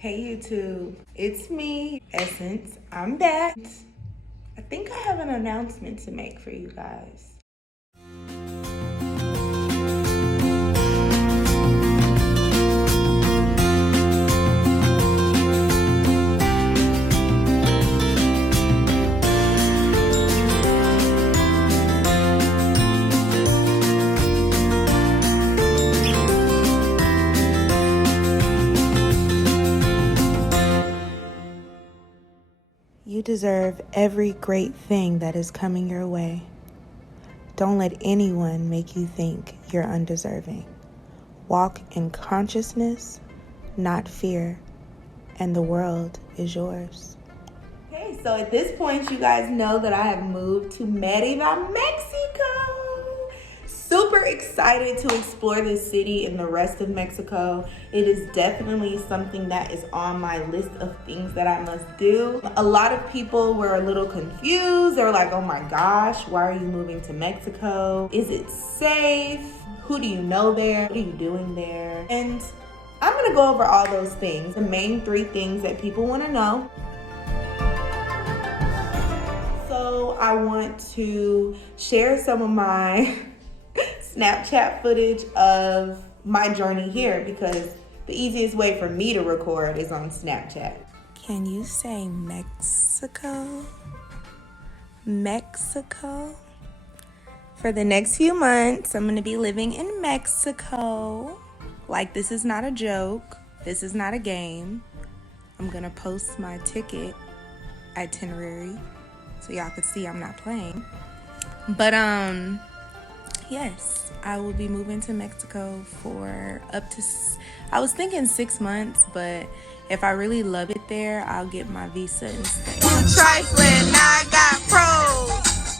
Hey YouTube, it's me, Essence. I'm back. I think I have an announcement to make for you guys. You deserve every great thing that is coming your way. Don't let anyone make you think you're undeserving. Walk in consciousness, not fear, and the world is yours. Okay, so at this point, you guys know that I have moved to Merida, Mexico. Super excited to explore this city and the rest of Mexico. It is definitely something that is on my list of things that I must do. A lot of people were a little confused. They were like, oh my gosh, why are you moving to Mexico? Is it safe? Who do you know there? What are you doing there? And I'm gonna go over all those things. The main 3 things that people wanna know. So I want to share some of my Snapchat footage of my journey here because the easiest way for me to record is on Snapchat. Can you say Mexico? Mexico? For the next few months, I'm gonna be living in Mexico. Like, this is not a joke. This is not a game. I'm gonna post my ticket itinerary so y'all can see I'm not playing. But, yes, I will be moving to Mexico for up to, I was thinking 6 months, but if I really love it there, I'll get my visa and stay. Who's trifling? Now I got pros.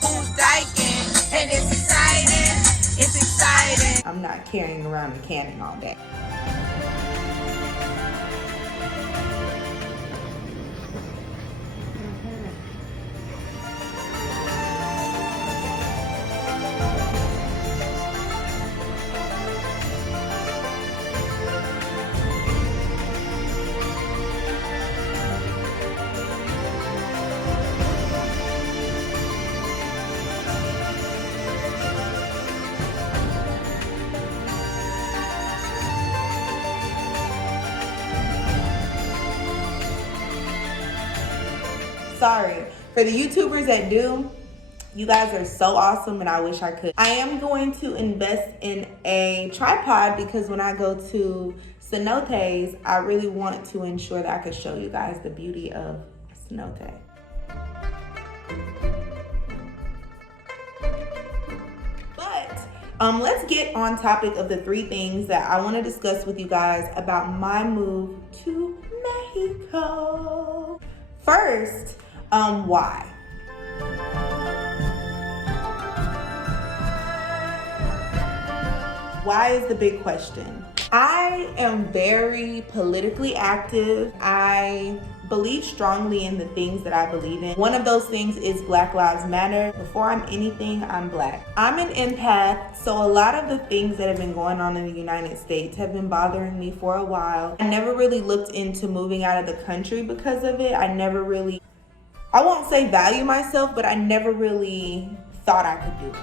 Who's dyking? And it's exciting. It's exciting. I'm not carrying around a cannon all day. Sorry. For the YouTubers that do, you guys are so awesome and I wish I could. I am going to invest in a tripod because when I go to cenotes, I really want to ensure that I could show you guys the beauty of a cenote. But let's get on topic of the 3 things that I want to discuss with you guys about my move to Mexico. First, why? Why is the big question. I am very politically active. I believe strongly in the things that I believe in. One of those things is Black Lives Matter. Before I'm anything, I'm Black. I'm an empath, so a lot of the things that have been going on in the United States have been bothering me for a while. I never really looked into moving out of the country because of it. I won't say value myself, but I never really thought I could do it.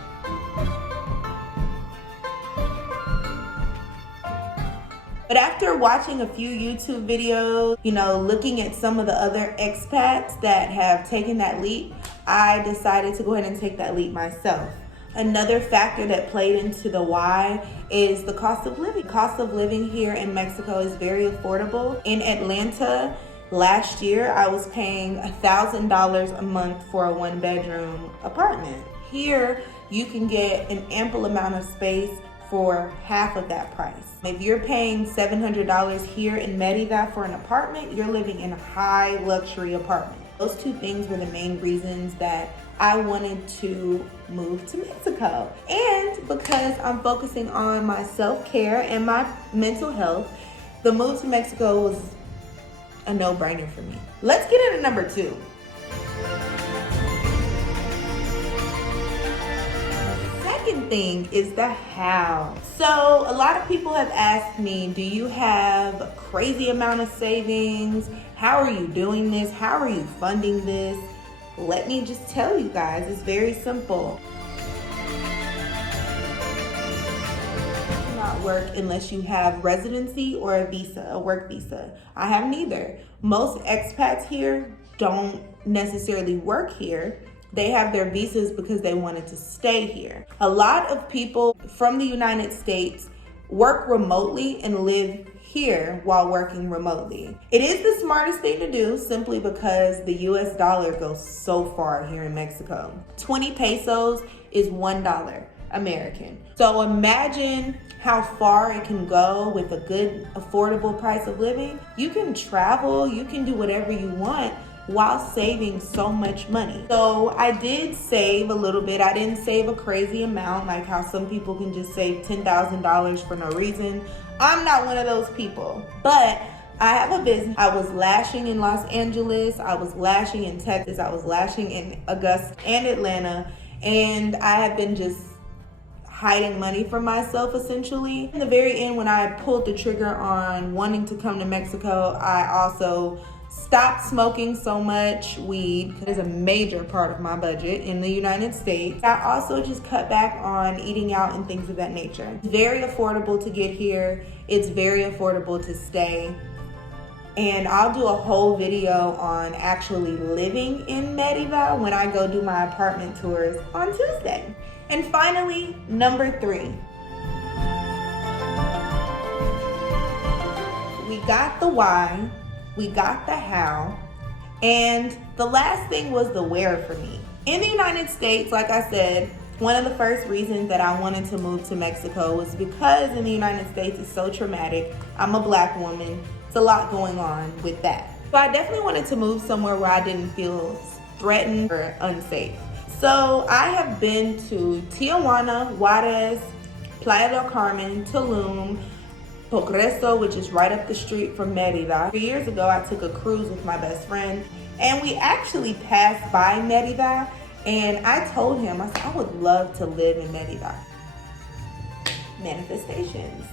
But after watching a few YouTube videos, looking at some of the other expats that have taken that leap, I decided to go ahead and take that leap myself. Another factor that played into the why is the cost of living. Cost of living here in Mexico is very affordable. In Atlanta, last year, I was paying $1,000 a month for a 1-bedroom apartment. Here, you can get an ample amount of space for half of that price. If you're paying $700 here in Merida for an apartment, you're living in a high luxury apartment. Those 2 things were the main reasons that I wanted to move to Mexico. And because I'm focusing on my self-care and my mental health, the move to Mexico was a no-brainer for me. Let's get into number 2. second thing is the how. So a lot of people have asked me, do you have a crazy amount of savings? How are you doing this? How are you funding this? Let me just tell you guys, it's very simple. You cannot work unless you have residency or a visa, a work visa. I have neither. Most expats here don't necessarily work here. They have their visas because they wanted to stay here. A lot of people from the United States work remotely and live here while working remotely. It is the smartest thing to do simply because the US dollar goes so far here in Mexico. 20 pesos is $1 American. So imagine how far it can go with a good affordable price of living. You can travel, you can do whatever you want while saving so much money. So I did save a little bit. I didn't save a crazy amount like how some people can just save $10,000 for no reason. I'm not one of those people, but I have a business. I was lashing in Los Angeles, I was lashing in Texas, I was lashing in Augusta and Atlanta, and I have been just hiding money from myself essentially. In the very end, when I pulled the trigger on wanting to come to Mexico, I also stopped smoking so much weed. It is a major part of my budget in the United States. I also just cut back on eating out and things of that nature. It's very affordable to get here. It's very affordable to stay. And I'll do a whole video on actually living in Merida when I go do my apartment tours on Tuesday. And finally, number 3. We got the why. We got the how, and the last thing was the where for me. In the United States, like I said, one of the first reasons that I wanted to move to Mexico was because in the United States it's so traumatic. I'm a black woman. It's a lot going on with that. So I definitely wanted to move somewhere where I didn't feel threatened or unsafe. So I have been to Tijuana, Juarez, Playa del Carmen, Tulum, Progreso, which is right up the street from Merida. 3 years ago, I took a cruise with my best friend, and we actually passed by Merida, and I told him, I said, I would love to live in Merida. Manifestations.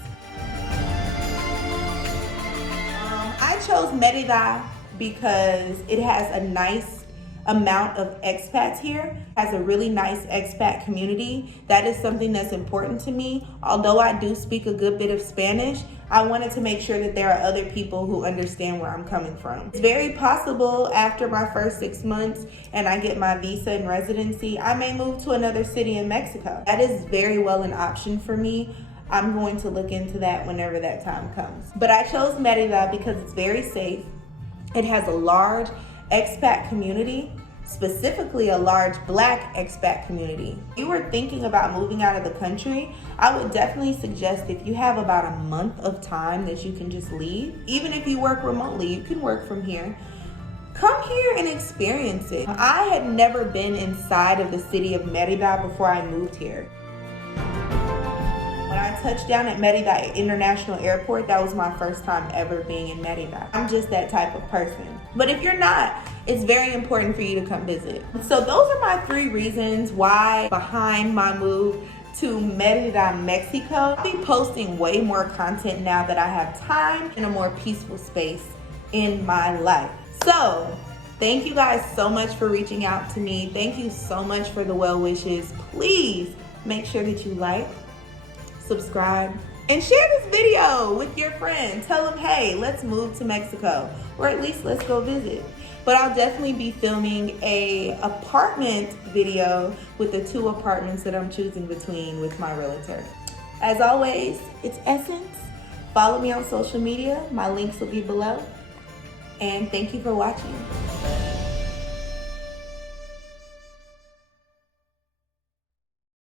I chose Merida because it has a nice amount of expats here, has a really nice expat community. That is something that's important to me. Although I do speak a good bit of Spanish, I wanted to make sure that there are other people who understand where I'm coming from. It's very possible after my first 6 months and I get my visa and residency, I may move to another city in Mexico. That is very well an option for me. I'm going to look into that whenever that time comes. But I chose Merida because it's very safe. It has a large expat community, specifically a large black expat community. If you were thinking about moving out of the country, I would definitely suggest if you have about a month of time that you can just leave. Even if you work remotely, you can work from here. Come here and experience it. I had never been inside of the city of Merida before I moved here. When I touched down at Merida International Airport, that was my first time ever being in Merida. I'm just that type of person. But if you're not, it's very important for you to come visit. So those are my 3 reasons why behind my move to Merida, Mexico. I'll be posting way more content now that I have time in a more peaceful space in my life. So thank you guys so much for reaching out to me. Thank you so much for the well wishes. Please make sure that you like, subscribe, and share this video with your friend. Tell them, hey, let's move to Mexico, or at least let's go visit. But I'll definitely be filming a apartment video with the 2 apartments that I'm choosing between with my realtor. As always, it's Essence. Follow me on social media. My links will be below. And thank you for watching.